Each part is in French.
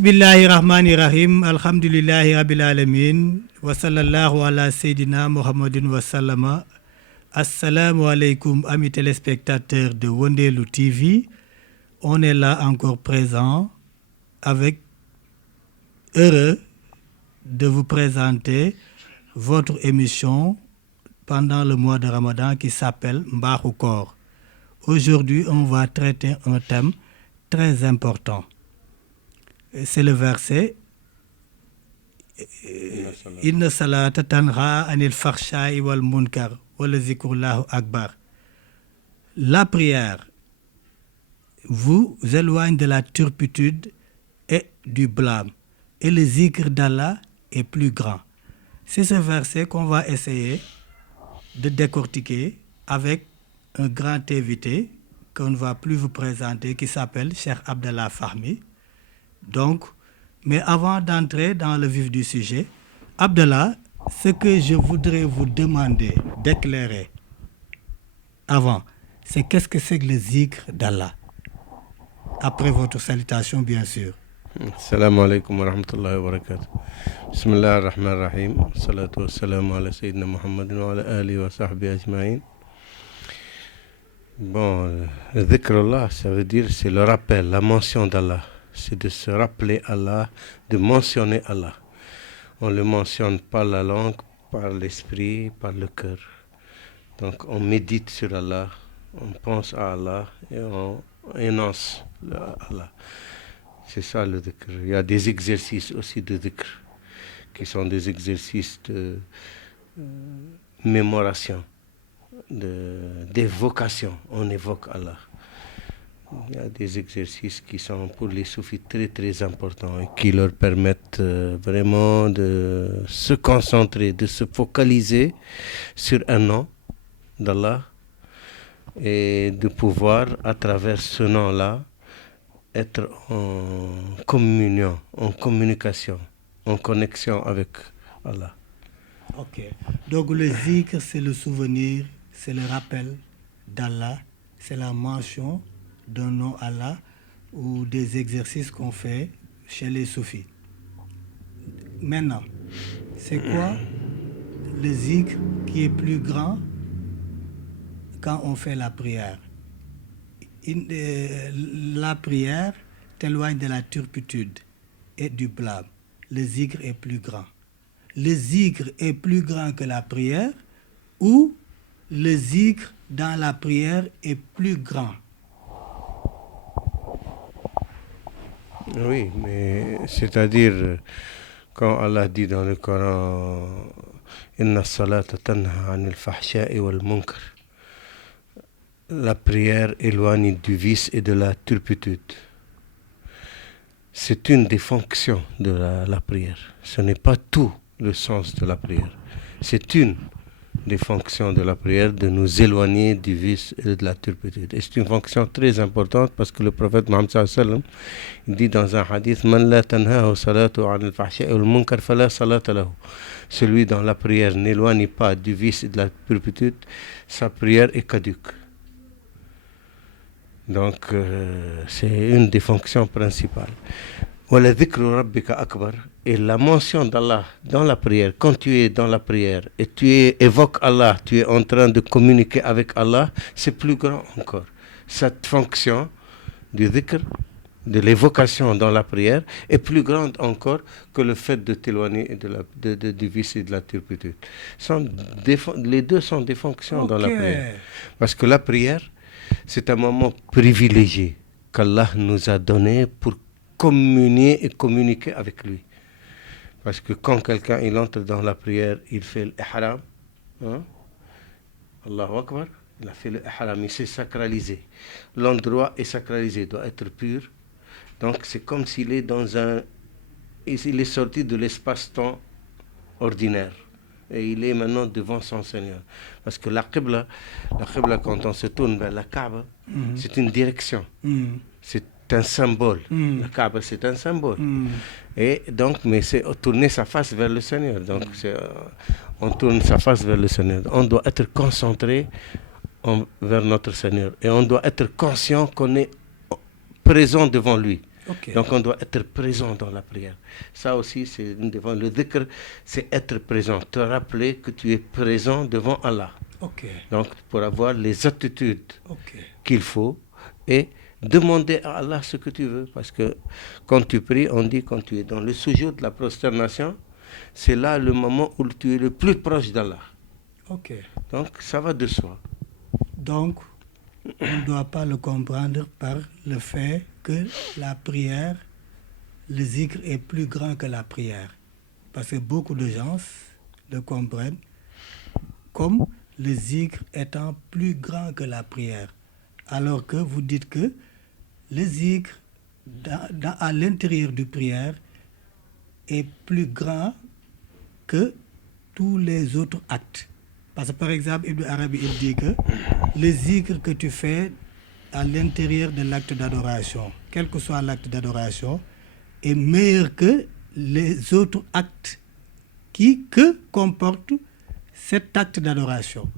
Bismillahirrahmanirrahim. Alhamdulillahi rabbil alamin. Wa sallallahu ala sayyidina Muhammadin wa sallama. Assalamu alaikum, amis téléspectateurs de Wondelu TV. On est là encore présent avec heureux de vous présenter votre émission pendant le mois de Ramadan qui s'appelle Mbaaxu Koor. Aujourd'hui, on va traiter un thème très important. C'est le verset Inna salata tanha anil fakhsha'i wal munkar wa la zikrullahu akbar. La prière vous éloigne de la turpitude et du blâme, et le zikr d'Allah est plus grand. C'est ce verset qu'on va essayer de décortiquer avec un grand invité qu'on ne va plus vous présenter, qui s'appelle Cheikh Abdallah Fahmi. Donc, mais avant d'entrer dans le vif du sujet, Abdallah, ce que je voudrais vous demander d'éclairer avant, c'est qu'est-ce que c'est que le zikr d'Allah? Après votre salutation, bien sûr. Assalamu alaikum wa rahmatullahi wa barakatuh. Bismillah ar-Rahman ar-Rahim. Salatu wa salamu ala Sayyidina Muhammadin wa ala alihi wa sahbihi ajma'in. Bon, le dhikr Allah, ça veut dire c'est le rappel, la mention d'Allah. C'est de se rappeler Allah, de mentionner Allah. On le mentionne par la langue, par l'esprit, par le cœur. Donc on médite sur Allah, on pense à Allah et on énonce Allah. C'est ça le dhikr. Il y a des exercices aussi de dhikr qui sont des exercices de mémoration, d'évocation. On évoque Allah. Il y a des exercices qui sont pour les soufis très très importants et qui leur permettent vraiment de se concentrer, de se focaliser sur un nom d'Allah et de pouvoir à travers ce nom-là être en communion, en communication, en connexion avec Allah. Ok. Donc le zikr, c'est le souvenir, c'est le rappel d'Allah, c'est la mention d'un nom Allah ou des exercices qu'on fait chez les soufis. Maintenant, c'est quoi le zikr qui est plus grand quand on fait la prière? La prière t'éloigne de la turpitude et du blâme. Le zikr est plus grand. Le zikr est plus grand que la prière ou le zikr dans la prière est plus grand? Oui, mais c'est-à-dire quand Allah dit dans le Coran Inna salata tanha anil fahsha'i wal munkar, la prière éloigne du vice et de la turpitude. C'est une des fonctions de la prière. Ce n'est pas tout le sens de la prière. C'est une des fonctions de la prière de nous éloigner du vice et de la turpitude. Et c'est une fonction très importante parce que le prophète Mohammed sallallahu alayhi wa sallam dit dans un hadith Man la tanhahu salatu an al-fahsha'i wal munkar fala salata lahu. Celui dont la prière n'éloigne pas du vice et de la turpitude, sa prière est caduque. Donc c'est une des fonctions principales. Wala dhikru rabbika akbar, et la mention d'Allah dans la prière, quand tu es dans la prière et tu évoques Allah, tu es en train de communiquer avec Allah, c'est plus grand encore. Cette fonction du dhikr, de l'évocation dans la prière, est plus grande encore que le fait de t'éloigner du vice et de la turpitude. Les deux sont des fonctions dans la prière. Parce que la prière, c'est un moment privilégié qu'Allah nous a donné pour communier et communiquer avec lui. Parce que quand quelqu'un il entre dans la prière, il fait l'ihram, Allahu Akbar, il a fait l'ihram, il s'est sacralisé. L'endroit est sacralisé, doit être pur. Donc c'est comme s'il est il est sorti de l'espace-temps ordinaire. Et il est maintenant devant son Seigneur. Parce que la Qibla quand on se tourne vers la Kaaba, c'est une direction. C'est un symbole. La Kaaba, c'est un symbole. Et donc, mais c'est tourner sa face vers le Seigneur. Donc, on tourne sa face vers le Seigneur. On doit être concentré vers notre Seigneur. Et on doit être conscient qu'on est présent devant lui. Ok. Donc on doit être présent dans la prière. Ça aussi, c'est une devant le dhikr, c'est être présent, te rappeler que tu es présent devant Allah. Ok. Donc pour avoir les attitudes Ok. qu'il faut et demander à Allah ce que tu veux. Parce que quand tu pries, on dit quand tu es dans le sujoud de la prosternation, c'est là le moment où tu es le plus proche d'Allah. Ok. Donc ça va de soi. Donc, on ne doit pas le comprendre par le fait que la prière, le zikr est plus grand que la prière. Parce que beaucoup de gens le comprennent comme le zikr étant plus grand que la prière. Alors que vous dites que le zikr, à l'intérieur du prière, est plus grand que tous les autres actes. Parce que par exemple, Ibn Arabi, il dit que le zikr que tu fais à l'intérieur de l'acte d'adoration, quel que soit l'acte d'adoration, est meilleur que les autres actes que comporte cet acte d'adoration.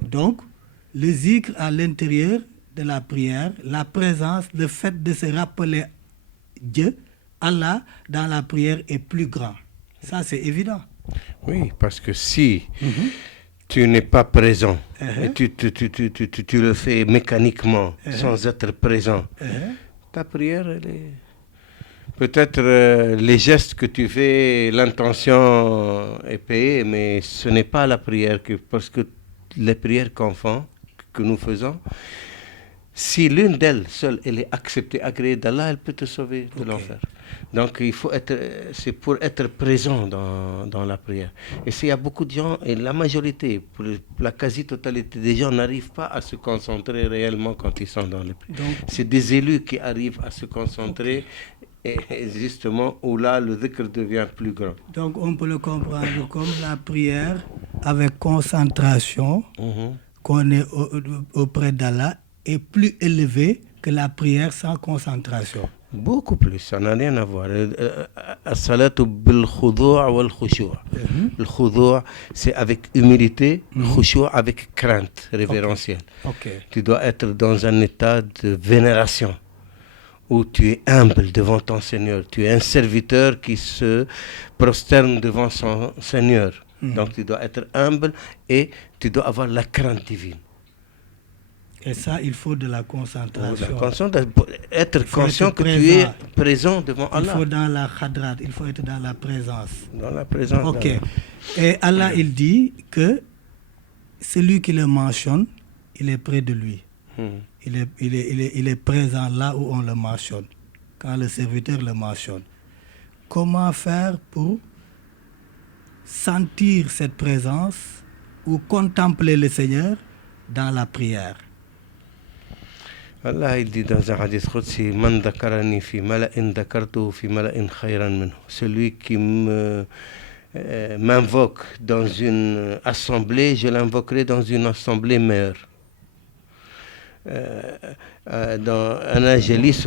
Donc, le zikr à l'intérieur de la prière, la présence, le fait de se rappeler Dieu, Allah, dans la prière est plus grand. Ça, c'est évident. Oui, parce que si tu n'es pas présent, et tu le fais mécaniquement, sans être présent, ta prière, elle est... Peut-être les gestes que tu fais, l'intention est payée, mais ce n'est pas la prière, parce que les prières que nous faisons, si l'une d'elles seule, elle est acceptée, agréée d'Allah, elle peut te sauver de l'enfer. Donc il faut être, c'est pour être présent dans la prière. Et s'il y a beaucoup de gens, et la majorité, pour la quasi-totalité des gens n'arrivent pas à se concentrer réellement quand ils sont dans les prières. C'est des élus qui arrivent à se concentrer. Et justement, où là, le dhikr devient plus grand. Donc, on peut le comprendre comme la prière avec concentration, qu'on est auprès d'Allah, est plus élevée que la prière sans concentration. Beaucoup plus, ça n'a rien à voir. As-salatu bil khudou' wal khushu'. Le khudou', c'est avec humilité, khushu' avec crainte révérentielle. Tu dois être dans un état de vénération, où tu es humble devant ton Seigneur. Tu es un serviteur qui se prosterne devant son Seigneur. Donc tu dois être humble et tu dois avoir la crainte divine. Et ça, il faut de la concentration. Être conscient que tu es présent devant Allah. Il faut dans la khadrat, il faut être dans la présence. Dans la présence d'Allah. Et Allah, il dit que celui qui le mentionne, il est près de lui. Il est présent là où on le mentionne, quand le serviteur le mentionne. Comment faire pour sentir cette présence ou contempler le Seigneur dans la prière? Allah, il dit dans un hadith qudsi, Man dhakarani fi mala'in dhakartuhu fi mala'in khayran minhu. Celui qui m'invoque dans une assemblée, je l'invoquerai dans une assemblée meilleure. Dans un angélis,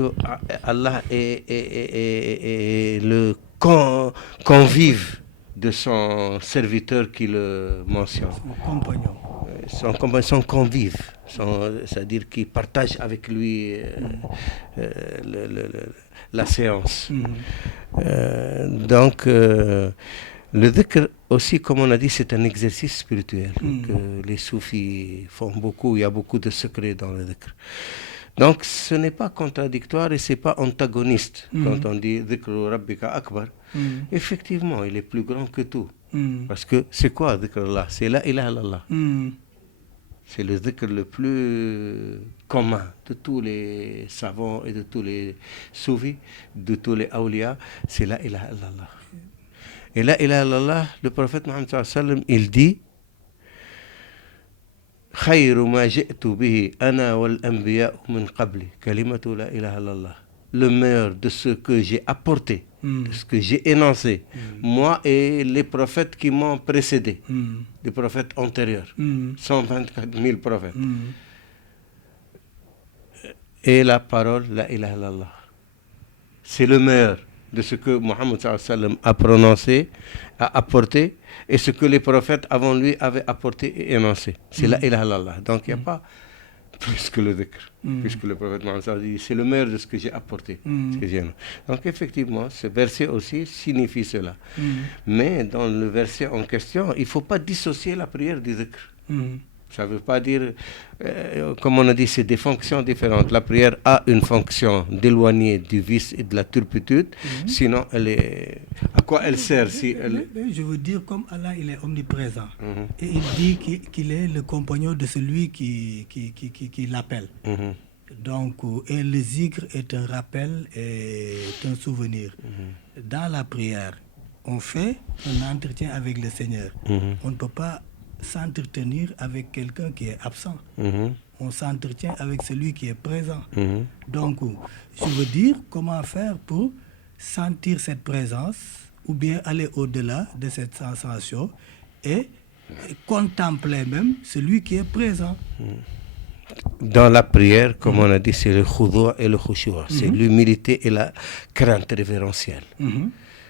Allah est le convive de son serviteur qui le mentionne. Son compagnon. Son convive, c'est-à-dire qu'il partage avec lui la séance. Donc, le dhikr aussi, comme on a dit, c'est un exercice spirituel que les soufis font beaucoup. Il y a beaucoup de secrets dans le dhikr. Donc, ce n'est pas contradictoire et ce n'est pas antagoniste. Quand on dit dhikru rabbika akbar, effectivement, il est plus grand que tout. Parce que c'est quoi dhikr Allah? C'est la ilaha illallah. C'est le dhikr le plus commun de tous les savants et de tous les soufis, de tous les awliya. C'est la ilaha illallah. Et la ilaha illallah, le prophète Mohammed sallallahu alayhi wa sallam, il dit خير ما جئت به أنا والأنبياء من قبلي كلمة لا إله إلا الله. Le meilleur de ce que j'ai apporté, de ce que j'ai énoncé, moi et les prophètes qui m'ont précédé, les prophètes antérieurs, 124 000 prophètes. Et la parole la ilaha illallah. C'est le meilleur de ce que Mohammed sallallahu alayhi wa sallam a prononcé, a apporté, et ce que les prophètes avant lui avaient apporté et énoncé. C'est la ilaha illallah. Donc il n'y a pas plus que le dhikr, puisque le prophète Mohammed a dit c'est le meilleur de ce que j'ai apporté. Ce que j'ai... Donc effectivement, ce verset aussi signifie cela. Mais dans le verset en question, il ne faut pas dissocier la prière du dhikr. Ça ne veut pas dire, comme on a dit, c'est des fonctions différentes. La prière a une fonction d'éloigner du vice et de la turpitude, sinon elle est... À quoi elle sert si elle... Je veux dire, comme Allah, il est omniprésent. Et il dit qu'il est le compagnon de celui qui l'appelle. Donc, et le zikr est un rappel, est un souvenir. Dans la prière, on fait un entretien avec le Seigneur. On ne peut pas s'entretenir avec quelqu'un qui est absent. On s'entretient avec celui qui est présent. Donc, je veux dire, comment faire pour sentir cette présence ou bien aller au-delà de cette sensation et contempler même celui qui est présent. Dans la prière, comme on a dit, c'est le khudwa et le khushu'a. C'est l'humilité et la crainte révérentielle.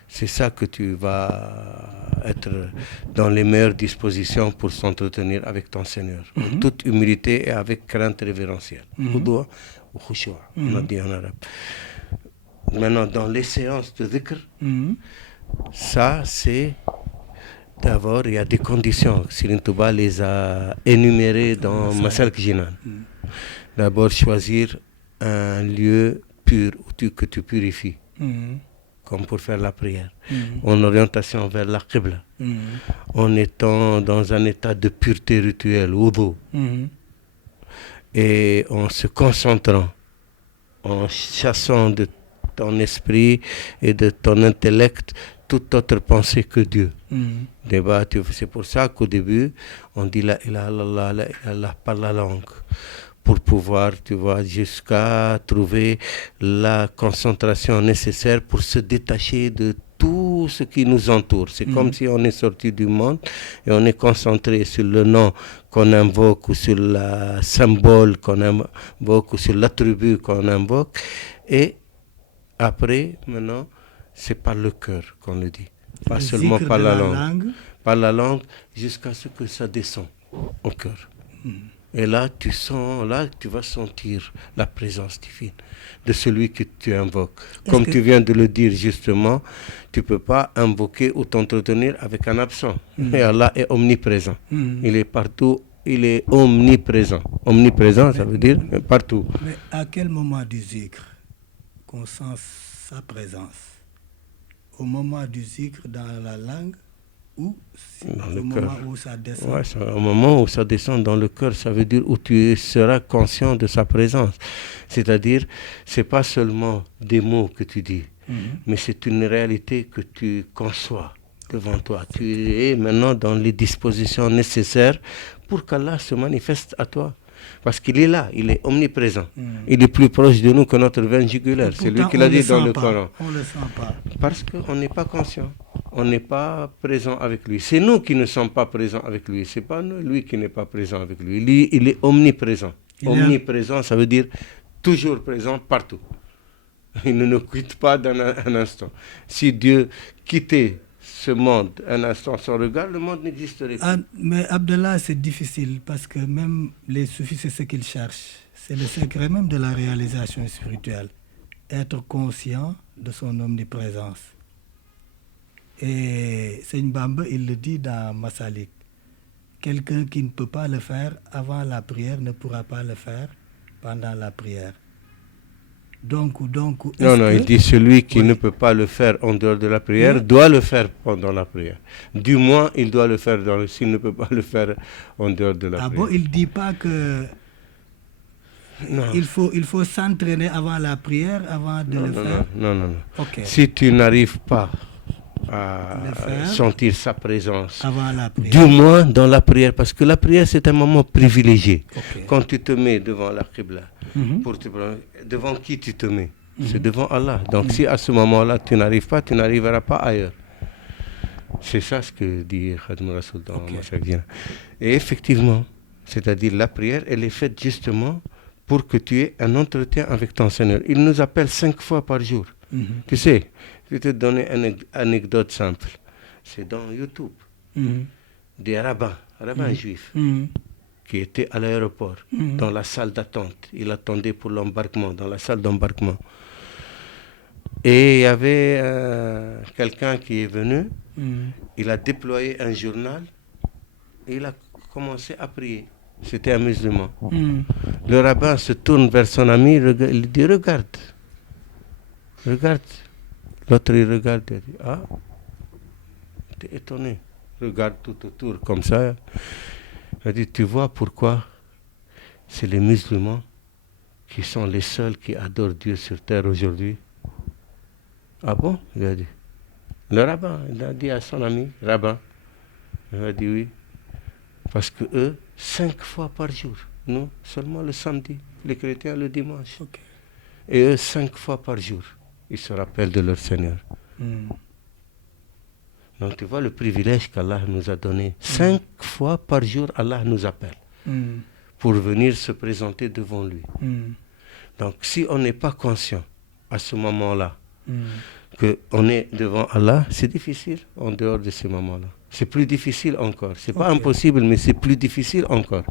C'est ça que tu vas être dans les meilleures dispositions pour s'entretenir avec ton Seigneur. En toute humilité et avec crainte révérentielle. Khudwa ou khushu'a, on a dit en arabe. Maintenant, dans les séances de dhikr, ça c'est... D'abord, il y a des conditions. Serigne Touba les a énumérées dans Masalik Jinan. D'abord, choisir un lieu pur que tu purifies, comme pour faire la prière, en orientation vers la Qibla, en étant dans un état de pureté rituelle, wudu, et en se concentrant, en chassant de ton esprit et de ton intellect toute autre pensée que Dieu. C'est pour ça qu'au début, on dit la ilaha illallah, la ilaha illallah par la langue, pour pouvoir, tu vois, jusqu'à trouver la concentration nécessaire pour se détacher de tout ce qui nous entoure. C'est comme si on est sorti du monde et on est concentré sur le nom qu'on invoque ou sur le symbole qu'on invoque ou sur l'attribut qu'on invoque. Et après, maintenant, c'est par le cœur qu'on le dit, pas seulement par la langue. Par la langue, jusqu'à ce que ça descend au cœur. Et là, tu vas sentir la présence divine de celui que tu invoques. Comme tu viens de le dire justement, tu ne peux pas invoquer ou t'entretenir avec un absent. Et Allah est omniprésent. Il est partout, il est omniprésent. Omniprésent, ça veut dire partout. Mais à quel moment du zikr qu'on sent sa présence? Au moment du zikr dans la langue ou au moment où ça descend? Ouais, au moment où ça descend dans le cœur, ça veut dire où tu seras conscient de sa présence. C'est-à-dire, ce n'est pas seulement des mots que tu dis, mais c'est une réalité que tu conçois devant toi. Tu es maintenant dans les dispositions nécessaires pour qu'Allah se manifeste à toi. Parce qu'il est là, il est omniprésent. Il est plus proche de nous que notre veine jugulaire. C'est lui qui l'a dit dans le Coran. On ne le sent pas. Parce qu'on n'est pas conscient. On n'est pas présent avec lui. C'est nous qui ne sommes pas présents avec lui. Ce n'est pas lui qui n'est pas présent avec lui. Lui, il est omniprésent. Omniprésent, ça veut dire toujours présent partout. Il ne nous quitte pas un instant. Si Dieu quittait ce monde, un instant sans regard, le monde n'existerait pas. Mais Abdallah, c'est difficile parce que même les soufis, c'est ce qu'ils cherchent. C'est le secret même de la réalisation spirituelle. Être conscient de son omniprésence. Et Seigne Bamba, il le dit dans Masalik. Quelqu'un qui ne peut pas le faire avant la prière ne pourra pas le faire pendant la prière. Donc, non, il dit celui qui ne peut pas le faire en dehors de la prière doit le faire pendant la prière. Du moins, il doit le faire s'il ne peut pas le faire en dehors de la prière. Ah bon, il ne dit pas que il faut s'entraîner avant la prière, avant de le faire? Non. Okay. Si tu n'arrives pas à sentir sa présence, avant la prière, du moins dans la prière, parce que la prière c'est un moment privilégié. Quand tu te mets devant la Qibla, devant qui tu te mets? C'est devant Allah. Donc si à ce moment-là tu n'arrives pas, tu n'arriveras pas ailleurs. C'est ça ce que dit Khadim Rasoul dans Masalik Jinan. Et effectivement, c'est-à-dire la prière, elle est faite justement pour que tu aies un entretien avec ton Seigneur. Il nous appelle 5 fois par jour. Tu sais, je vais te donner une anecdote simple. C'est dans YouTube. Des rabbins juifs. qui était à l'aéroport, dans la salle d'attente. Il attendait pour l'embarquement, dans la salle d'embarquement. Et il y avait quelqu'un qui est venu, il a déployé un journal et il a commencé à prier. C'était un musulman. Le rabbin se tourne vers son ami, il dit regarde. L'autre il regarde, il dit ah, il était étonné. Regarde tout autour comme ça. Il a dit tu vois pourquoi c'est les musulmans qui sont les seuls qui adorent Dieu sur terre aujourd'hui. Ah bon? Il a dit. Le rabbin, il a dit à son ami, rabbin, il a dit oui. Parce que eux, 5 fois par jour. Nous, seulement le samedi. Les chrétiens le dimanche. Ok. Et eux, 5 fois par jour, ils se rappellent de leur Seigneur. Donc tu vois le privilège qu'Allah nous a donné. 5 fois par jour, Allah nous appelle pour venir se présenter devant lui. Donc si on n'est pas conscient à ce moment-là qu'on est devant Allah, c'est difficile en dehors de ces moments-là. C'est plus difficile encore. C'est pas impossible, mais c'est plus difficile encore.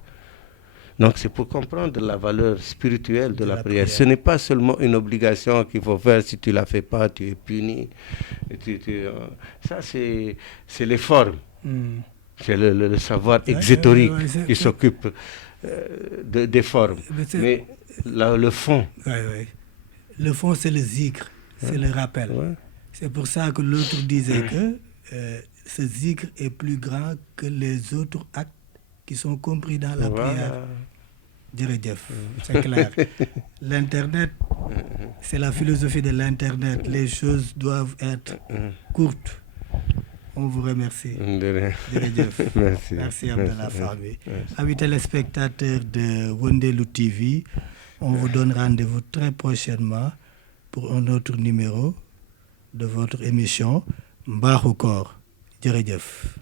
Donc c'est pour comprendre la valeur spirituelle de la prière. Ce n'est pas seulement une obligation qu'il faut faire. Si tu ne la fais pas, tu es puni. Ça, c'est les formes. C'est le savoir exoterique qui s'occupe des formes. Mais le fond... Le fond, c'est le zikr, c'est le rappel. C'est pour ça que l'autre disait que ce zikr est plus grand que les autres actes qui sont compris dans la prière. C'est clair. L'Internet, c'est la philosophie de l'Internet. Les choses doivent être courtes. On vous remercie. Merci Abdallah Farbi. Amis téléspectateurs de Wondelu TV, on vous donne rendez-vous très prochainement pour un autre numéro de votre émission Mbaaxu Koor. Jërëjëf.